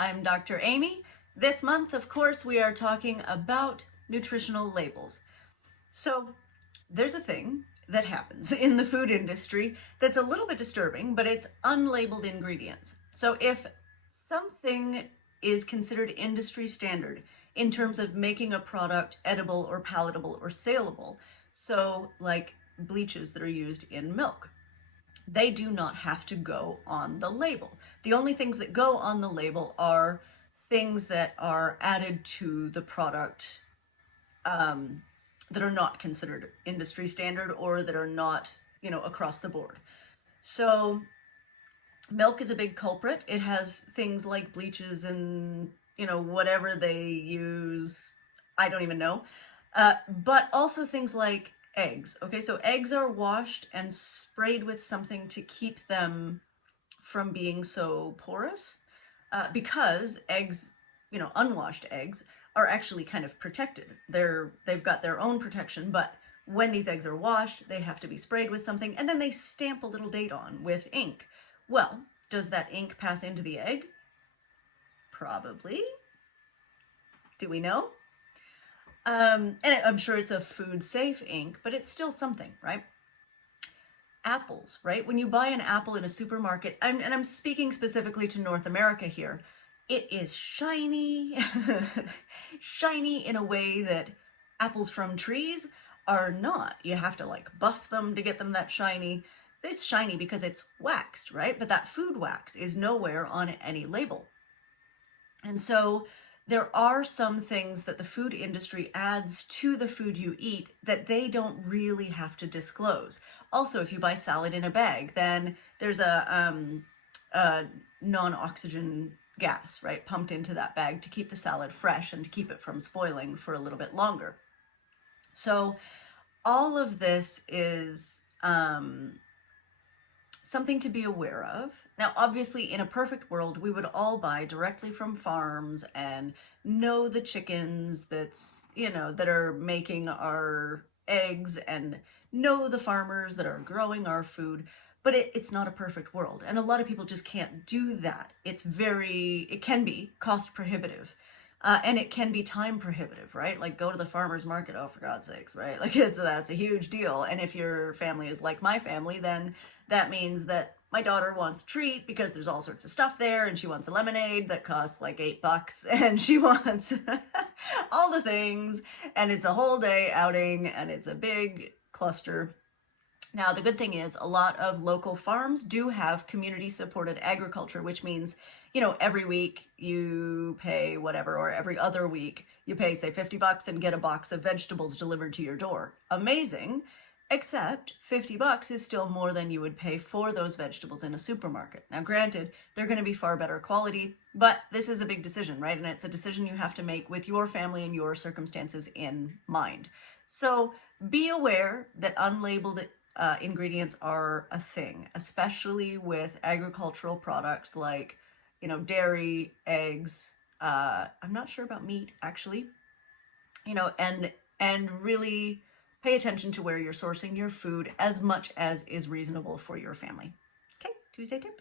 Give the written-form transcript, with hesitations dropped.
I'm Dr. Amy. This month, of course, we are talking about nutritional labels. So there's a thing that happens in the food industry that's a little bit disturbing, but it's unlabeled ingredients. So if something is considered industry standard in terms of making a product edible or palatable or saleable, so like bleaches that are used in milk, they do not have to go on the label. The only things that go on the label are things that are added to the product that are not considered industry standard or that are not, across the board. So milk is a big culprit. It has things like bleaches and, whatever they use, I don't even know. But also things like eggs. Okay, so eggs are washed and sprayed with something to keep them from being so porous, because eggs, unwashed eggs are actually kind of protected. They've got their own protection, but when these eggs are washed, they have to be sprayed with something, and then they stamp a little date on with ink. Well, does that ink pass into the egg? Probably. Do we know? And I'm sure it's a food safe ink, but it's still something, right? Apples, right? When you buy an apple in a supermarket, and I'm speaking specifically to North America here, it is shiny, shiny in a way that apples from trees are not. You have to like buff them to get them that shiny. It's shiny because it's waxed, right? But that food wax is nowhere on any label. And so there are some things that the food industry adds to the food you eat that they don't really have to disclose. Also, if you buy salad in a bag, then there's a non-oxygen gas, right, pumped into that bag to keep the salad fresh and to keep it from spoiling for a little bit longer. So all of this is something to be aware of. Now, obviously, in a perfect world, we would all buy directly from farms and know the chickens that are making our eggs and know the farmers that are growing our food. But it's not a perfect world. And a lot of people just can't do that. It can be cost prohibitive. And it can be time prohibitive, right? Like go to the farmer's market, oh, for God's sakes, right? Like that's a huge deal. And if your family is like my family, then that means that my daughter wants a treat because there's all sorts of stuff there, and she wants a lemonade that costs like $8, and she wants all the things, and it's a whole day outing, and it's a big cluster. Now, the good thing is a lot of local farms do have community-supported agriculture, which means, every week you pay whatever, or every other week you pay, say, $50 and get a box of vegetables delivered to your door. Amazing, except $50 is still more than you would pay for those vegetables in a supermarket. Now, granted, they're going to be far better quality, but this is a big decision, right? And it's a decision you have to make with your family and your circumstances in mind. So be aware that unlabeled ingredients are a thing, especially with agricultural products like, dairy, eggs. I'm not sure about meat, actually. And really pay attention to where you're sourcing your food as much as is reasonable for your family. Okay, Tuesday tip.